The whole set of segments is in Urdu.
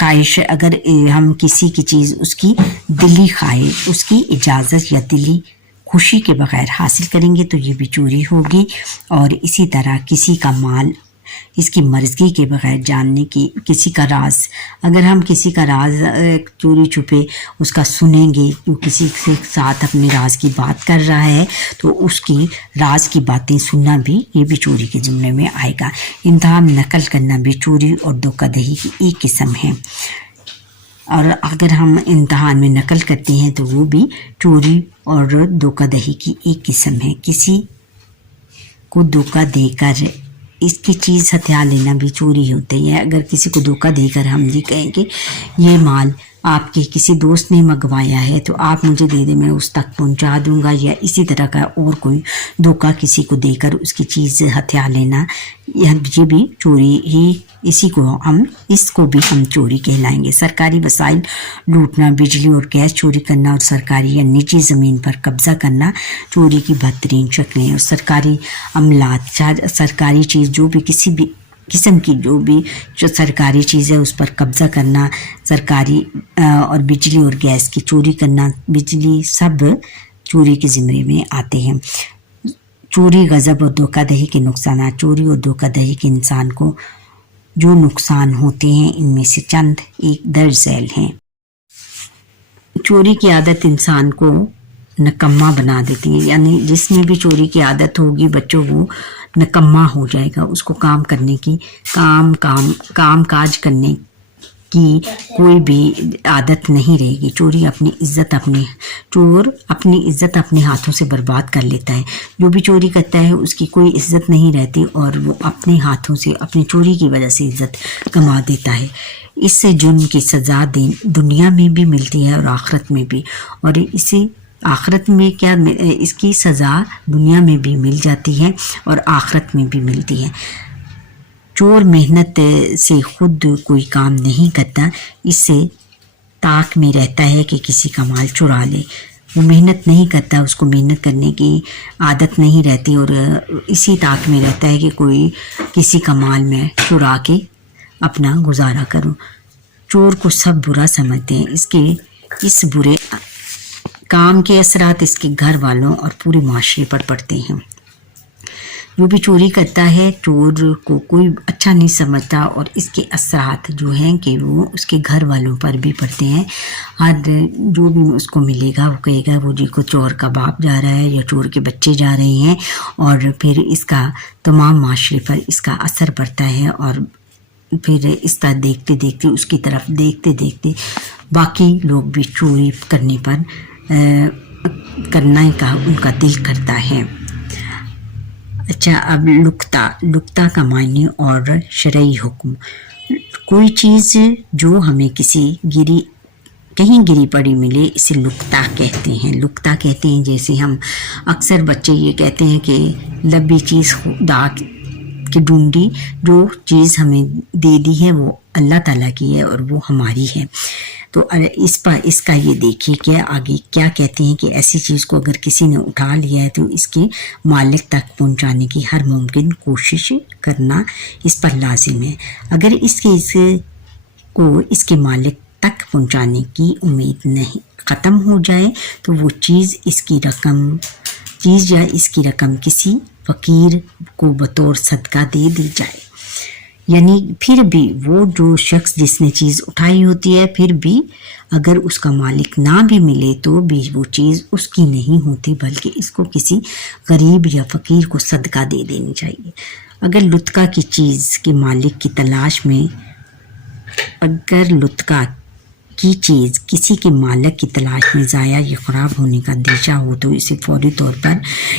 خواہش اگر ہم کسی کی چیز اس کی دلی خواہش اس کی اجازت یا دلی خوشی کے بغیر حاصل کریں گے تو یہ بھی چوری ہوگی. اور اسی طرح کسی کا مال اس کی مرضی کے بغیر جاننے کی کسی کا راز اگر ہم کسی کا راز چوری چھپے اس کا سنیں گے کسی کے ساتھ اپنے راز کی بات کر رہا ہے تو اس کی راز کی باتیں سننا بھی یہ بھی چوری کے ضمن میں آئے گا. امتحان نقل کرنا بھی چوری اور دھوکہ دہی کی ایک قسم ہے. اور اگر ہم امتحان میں نقل کرتے ہیں تو وہ بھی چوری اور دھوکہ دہی کی ایک قسم ہے. کسی کو دھوکہ دے کر اس کی چیز ہتھیار لینا بھی چوری ہوتی ہے. اگر کسی کو دھوکہ دے کر ہم یہ کہیں کہ یہ مال آپ کے کسی دوست نے منگوایا ہے تو آپ مجھے دے دیں میں اس تک پہنچا دوں گا، یا اسی طرح کا اور کوئی دھوکہ کسی کو دے کر اس کی چیز ہتھیار لینا یہ بھی چوری ہی اس کو بھی ہم چوری کہلائیں گے. سرکاری وسائل لوٹنا، بجلی اور گیس چوری کرنا اور سرکاری یا نجی زمین پر قبضہ کرنا چوری کی بہترین شکلیں ہیں. اور سرکاری عملات سرکاری چیز جو بھی کسی بھی قسم کی جو سرکاری چیز ہے اس پر قبضہ کرنا، سرکاری اور بجلی اور گیس کی چوری کرنا، بجلی سب چوری کے زمرے میں آتے ہیں. چوری، غضب اور دھوکہ دہی کے نقصانات. چوری اور دھوکہ دہی کے انسان کو جو نقصان ہوتے ہیں ان میں سے چند ایک درج ذیل ہیں. چوری کی عادت انسان کو نکما بنا دیتی ہے، یعنی جس میں بھی چوری کی عادت ہوگی بچوں وہ نکما ہو جائے گا. اس کو کام کرنے کی کام کاج کرنے کی کوئی بھی عادت نہیں رہے گی. چور اپنی عزت اپنے ہاتھوں سے برباد کر لیتا ہے. جو بھی چوری کرتا ہے اس کی کوئی عزت نہیں رہتی اور وہ اپنے ہاتھوں سے اپنی چوری کی وجہ سے عزت کما دیتا ہے. اس سے جرم کی سزا دنیا میں بھی ملتی ہے اور آخرت میں بھی. اور اسے آخرت میں کیا اس کی سزا دنیا میں بھی مل جاتی ہے اور آخرت میں بھی ملتی ہے. چور محنت سے خود کوئی کام نہیں کرتا، اس سے طاق میں رہتا ہے کہ کسی کا مال چرا لے. وہ محنت نہیں کرتا، اس کو محنت کرنے کی عادت نہیں رہتی اور اسی طاق میں رہتا ہے کہ کوئی کسی کا مال میں چرا کے اپنا گزارا کروں. چور کو سب برا سمجھتے ہیں. اس برے کام کے اثرات اس کے گھر والوں اور پورے معاشرے پر پڑتے ہیں. جو بھی چوری کرتا ہے چور کو کوئی اچھا نہیں سمجھتا اور اس کے اثرات جو ہیں کہ وہ اس کے گھر والوں پر بھی پڑتے ہیں. جو بھی اس کو ملے گا وہ کہے گا وہ جی کو چور کا باپ جا رہا ہے یا چور کے بچے جا رہے ہیں، اور پھر اس کا تمام معاشرے پر اس کا اثر پڑتا ہے. اور پھر اس طرح دیکھتے دیکھتے اس کی طرف دیکھتے دیکھتے باقی لوگ بھی چوری کرنے کا ان کا دل کرتا ہے. اچھا، اب لقطہ کا معنی اور شرعی حکم. کوئی چیز جو ہمیں کہیں گری پڑی ملے اسے لقطہ کہتے ہیں. لقطہ کہتے ہیں جیسے ہم اکثر بچے یہ کہتے ہیں کہ لبی چیز خدا کی ڈھونڈی، جو چیز ہمیں دے دی ہے وہ اللہ تعالیٰ کی ہے اور وہ ہماری ہے. تو اس کا یہ دیکھیے کہ آگے کیا کہتے ہیں کہ ایسی چیز کو اگر کسی نے اٹھا لیا ہے تو اس کے مالک تک پہنچانے کی ہر ممکن کوشش کرنا اس پر لازم ہے. اگر اس کے مالک تک پہنچانے کی امید نہیں ختم ہو جائے تو وہ چیز یا اس کی رقم کسی فقیر کو بطور صدقہ دے دی جائے. یعنی پھر بھی وہ جو شخص جس نے چیز اٹھائی ہوتی ہے پھر بھی اگر اس کا مالک نہ بھی ملے تو بھی وہ چیز اس کی نہیں ہوتی بلکہ اس کو کسی غریب یا فقیر کو صدقہ دے دینی چاہیے. اگر لطقہ کی چیز کے مالک کی تلاش میں کسی کے مالک کی تلاش میں ضائع یا خراب ہونے کا اندیشہ ہو تو اسے فوری طور پر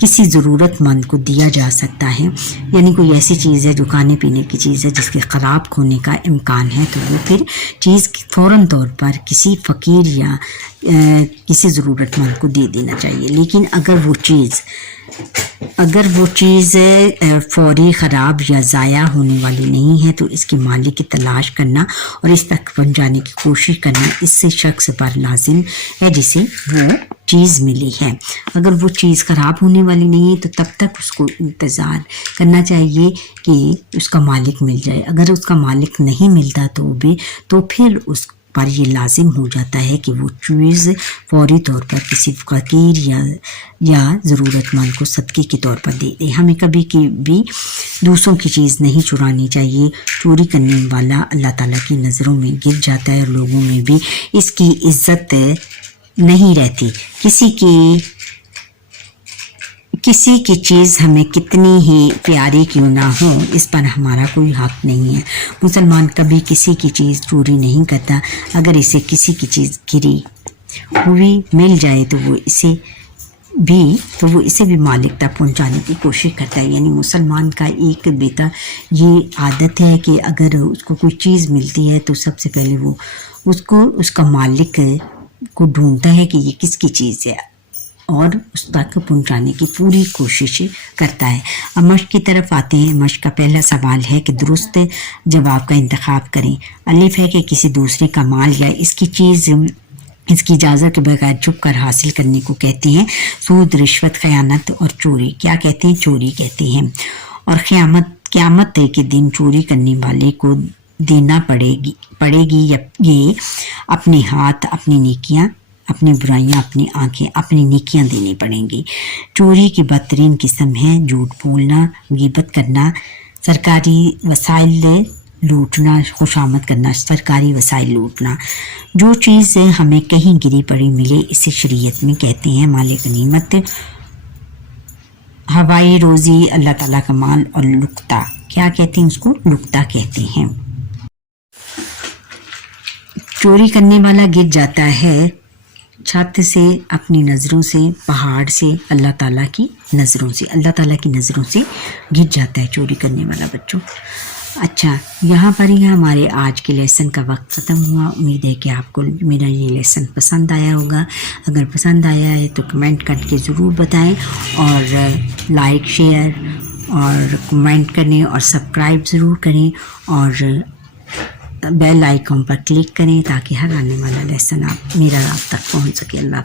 کسی ضرورت مند کو دیا جا سکتا ہے. یعنی کوئی ایسی چیز ہے جو کھانے پینے کی چیز ہے جس کے خراب ہونے کا امکان ہے تو وہ پھر چیز فوراً طور پر کسی فقیر یا کسی ضرورت مند کو دے دینا چاہیے. لیکن اگر وہ چیز فوری خراب یا ضائع ہونے والی نہیں ہے تو اس کے مالک کی تلاش کرنا اور اس تک پہنچانے کی کوشش کرنا اس سے شخص پر لازم ہے جسے وہ چیز ملی ہے، اگر وہ چیز خراب ہونے والی نہیں ہے تو تب تک اس کو انتظار کرنا چاہیے کہ اس کا مالک مل جائے. اگر اس کا مالک نہیں ملتا تو پھر اس پر یہ لازم ہو جاتا ہے کہ وہ چیز فوری طور پر کسی فقیر یا ضرورت مند کو صدقے کے طور پر دے دے. ہمیں کبھی بھی دوسروں کی چیز نہیں چرانی چاہیے. چوری کرنے والا اللہ تعالیٰ کی نظروں میں گر جاتا ہے اور لوگوں میں بھی اس کی عزت نہیں رہتی. کسی کی چیز ہمیں کتنی ہی پیاری کیوں نہ ہو اس پر ہمارا کوئی حق نہیں ہے. مسلمان کبھی کسی کی چیز چوری نہیں کرتا. اگر اسے کسی کی چیز گری ہوئی مل جائے تو وہ اسے بھی مالک تک پہنچانے کی کوشش کرتا ہے. یعنی مسلمان کا ایک بیٹا یہ عادت ہے کہ اگر اس کو کوئی چیز ملتی ہے تو سب سے پہلے وہ اس کا مالک کو ڈھونڈتا ہے کہ یہ کس کی چیز ہے اور اس تک پہنچانے کی پوری کوشش کرتا ہے. اب مشق کی طرف آتے ہیں. مشق کا پہلا سوال ہے کہ درست جواب کا انتخاب کریں. الف ہے کہ کسی دوسرے کا مال یا اس کی چیز اس کی اجازت کے بغیر چھپ کر حاصل کرنے کو کہتے ہیں. سود، رشوت، خیانت اور چوری کیا کہتے ہیں؟ چوری کہتے ہیں. اور قیامت کے دن چوری کرنے والے کو دینا پڑے گی یہ اپنے ہاتھ، اپنی نیکیاں، اپنی برائیاں، اپنی آنکھیں، اپنی نیکیاں دینی پڑیں گی. چوری کی بدترین قسم ہے جھوٹ بولنا، غیبت کرنا، سرکاری وسائل لوٹنا، خوشامد کرنا، سرکاری وسائل لوٹنا. جو چیز ہمیں کہیں گری پڑی ملے اسے شریعت میں کہتے ہیں مال غنیمت. ہوائی روزی، اللہ تعالیٰ کا مال اور لقطہ کیا کہتے ہیں؟ اس کو لقطہ کہتے ہیں. چوری کرنے والا گر جاتا ہے چھت سے، اپنی نظروں سے، پہاڑ سے، اللہ تعالیٰ کی نظروں سے گر جاتا ہے چوری کرنے والا بچوں. اچھا، یہاں پر ہی ہمارے آج کے لیسن کا وقت ختم ہوا. امید ہے کہ آپ کو میرا یہ لیسن پسند آیا ہوگا. اگر پسند آیا ہے تو کمنٹ کر کے ضرور بتائیں اور لائک، شیئر اور کمنٹ کریں اور سبسکرائب ضرور کریں اور بیل آئیکن پر کلک کریں تاکہ ہر آنے والا لیسن میرا آپ تک پہنچ سکے. اللہ